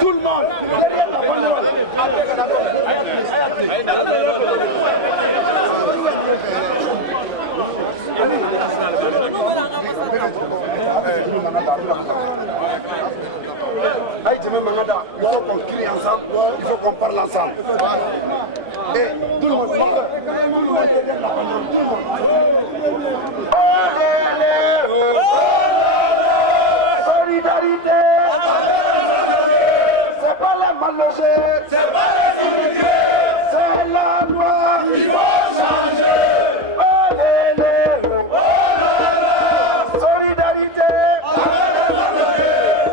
Tout le monde, derrière la banderole. Il faut qu'on crie ensemble, il faut qu'on parle ensemble. Et tout le monde, derrière la banderole, tout le monde. Solidarité, c'est pas les mal logés, c'est pas les immigrés, c'est la loi, il faut changer. Solidarité,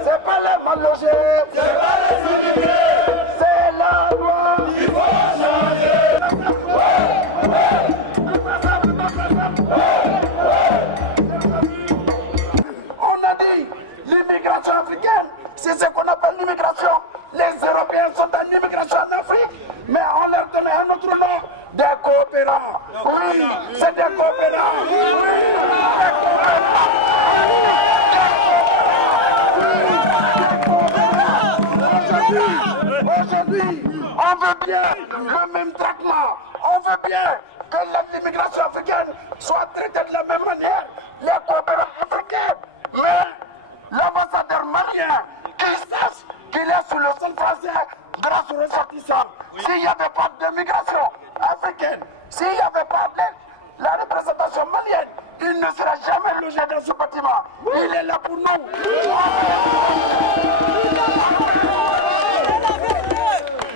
c'est pas les mal logés, c'est pas les immigrés, c'est la loi, il faut changer. L'immigration africaine, c'est ce qu'on appelle l'immigration. Les Européens sont en immigration en Afrique, mais on leur donne un autre nom, des coopérants. Oui, c'est des coopérants. Oui, des coopérants. Aujourd'hui, on veut bien le même traitement. On veut bien que l'immigration africaine soit traitée de la même manière. Les coopérants africains, mais l'ambassadeur malien qui sache qu'il est sous le sol français grâce aux ressortissants. S'il n'y avait pas de migration africaine, s'il n'y avait pas de la représentation malienne, il ne serait jamais logé dans ce bâtiment. Il est là pour nous.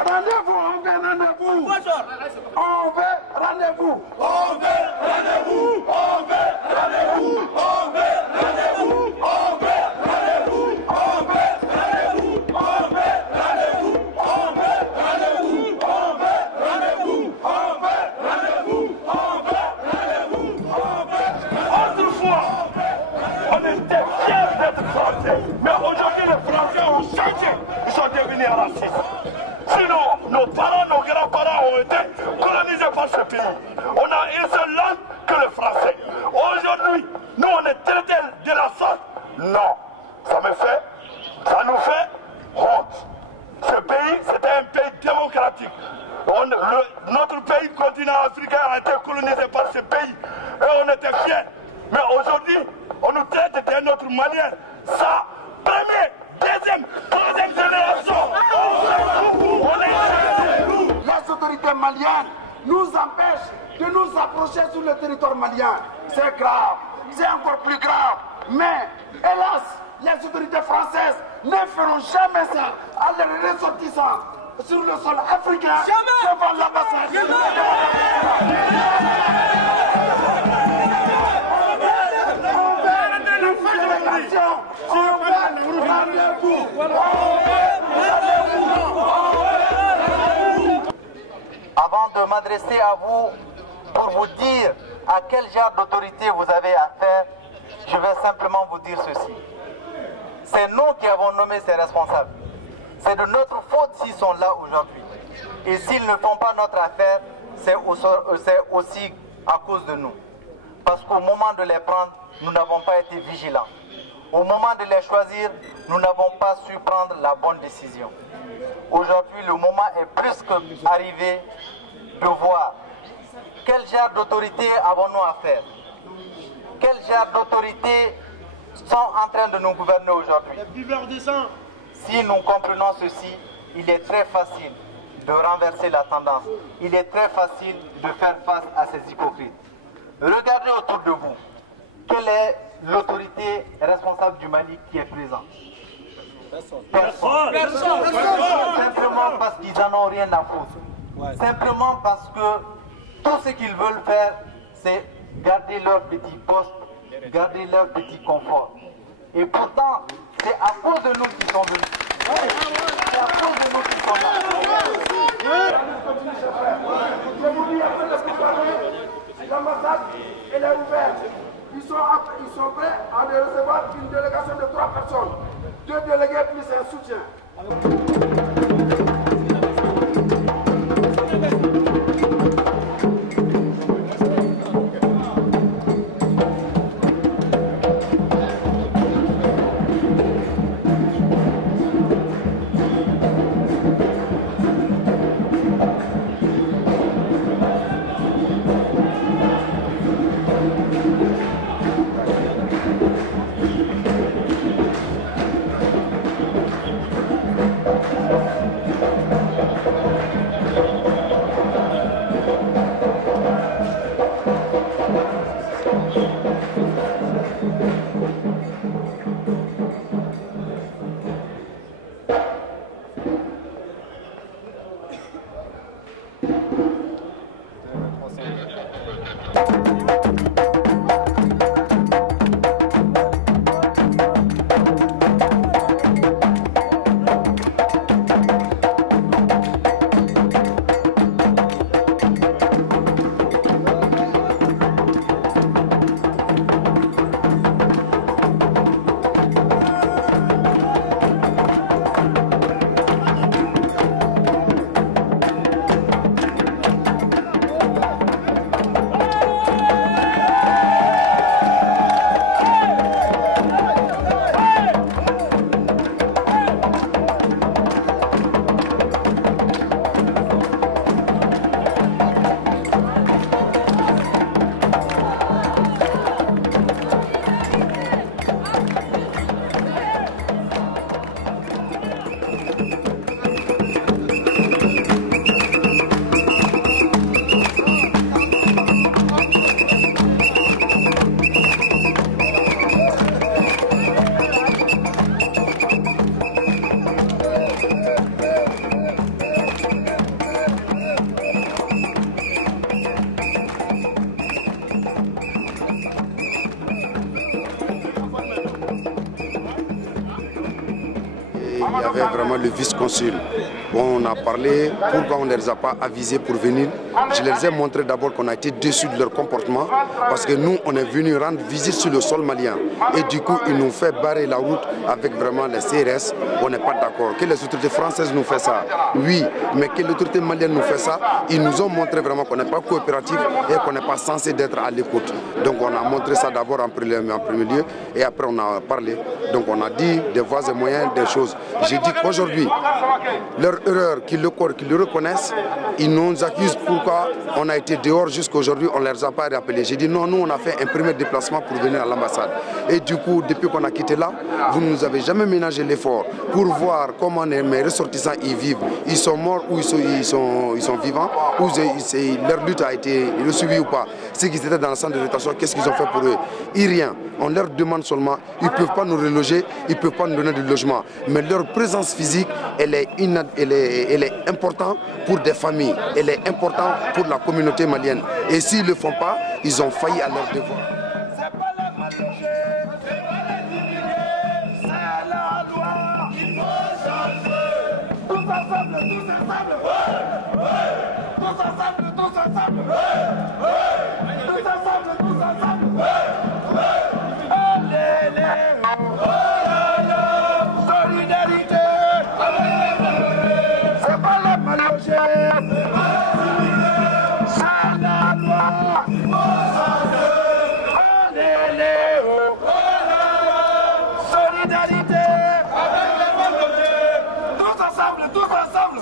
Rendez-vous, on veut rendez-vous. On veut rendez-vous. On veut rendez-vous. On veut rendez-vous. On veut rendez-vous. On veut rendez-vous. On veut rendez-vous. On veut rendez-vous. On veut rendez-vous. On veut rendez-vous. On veut rendez-vous. On veut rendez-vous. Autrefois, on était fiers d'être français. Mais aujourd'hui, les Français ont changé. Ils sont devenus racistes. Sinon, nos parents, nos grands-parents ont été colonisés par ce pays. On a une seule langue que le français. Aujourd'hui, nous, on est traités de la sorte. Non, ça nous fait honte. Ce pays, c'était un pays démocratique. Notre pays, continent africain, a été colonisé par ce pays. Et on était fiers. Mais aujourd'hui, on nous traite d'une autre manière. Ça, première, deuxième, troisième génération. Les autorités maliennes nous empêchent de nous approcher sur le territoire malien. C'est grave, c'est encore plus grave. Mais, hélas, les autorités françaises ne feront jamais ça à leurs ressortissants sur le sol africain devant l'ambassade. Avant de m'adresser à vous pour vous dire à quel genre d'autorité vous avez affaire, je vais simplement vous dire ceci. C'est nous qui avons nommé ces responsables. C'est de notre faute s'ils sont là aujourd'hui. Et s'ils ne font pas notre affaire, c'est aussi à cause de nous. Parce qu'au moment de les prendre, nous n'avons pas été vigilants. Au moment de les choisir, nous n'avons pas su prendre la bonne décision. Aujourd'hui, le moment est plus qu'arrivé de voir quel genre d'autorité avons-nous à faire. Quel genre d'autorité sont en train de nous gouverner aujourd'hui. Si nous comprenons ceci, il est très facile de renverser la tendance. Il est très facile de faire face à ces hypocrites. Regardez autour de vous. Quelle est l'autorité responsable du Mali qui est présente? Personne. Simplement parce qu'ils n'en ont rien à foutre. Simplement parce que tout ce qu'ils veulent faire, c'est garder leur petit poste, garder leur petit confort. Et pourtant, c'est à cause de nous qu'ils sont venus. C'est à cause de nous qu'ils sont là. Je vous dis, après le préparer, l'ambassade, elle est ouverte. Ils sont prêts à recevoir une délégation de 3 personnes. 2 délégués plus un soutien. Il y avait vraiment le vice-consul. Bon, on a parlé, pourquoi on ne les a pas avisés pour venir. Je les ai montré d'abord qu'on a été déçus de leur comportement parce que nous, on est venu rendre visite sur le sol malien. Et du coup, ils nous font barrer la route avec vraiment les CRS. On n'est pas d'accord. Que les autorités françaises nous font ça, oui, mais que l'autorité malienne nous fait ça, ils nous ont montré vraiment qu'on n'est pas coopératif et qu'on n'est pas censé d'être à l'écoute. Donc on a montré ça d'abord en premier lieu et après on a parlé. Donc on a dit des voies et moyens, des choses. J'ai dit qu'aujourd'hui, leur erreur, qu'ils le reconnaissent, ils nous accusent pourquoi on a été dehors jusqu'aujourd'hui, on ne les a pas rappelés. J'ai dit non, nous on a fait un premier déplacement pour venir à l'ambassade. Et du coup, depuis qu'on a quitté là, vous ne nous avez jamais ménagé l'effort pour voir comment mes ressortissants y vivent. Ils sont morts ou ils sont vivants, ou leur lutte a été suivie ou pas. Ceux qui étaient dans le centre de rétention, qu'est-ce qu'ils ont fait pour eux? Rien. On leur demande seulement, ils ne peuvent pas nous reloger, ils ne peuvent pas nous donner du logement. Mais leur présence physique, elle est importante pour des familles, elle est importante pour la communauté malienne. Et s'ils ne le font pas, ils ont failli à leur devoir. C'est pas la mal logée, c'est pas la dignité, c'est la loi. Il faut changer. Tous ensemble, tous ensemble. Tous ensemble, tous ensemble. Tous ensemble, tous ensemble. Solidarité. C'est pas la mal logée. C'est la loi. Il faut changer. Solidarité avec les mal logés. Tous ensemble, tous ensemble.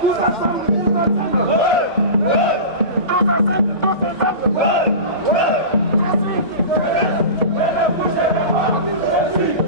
Tous ensemble, tous ensemble. Tous ensemble.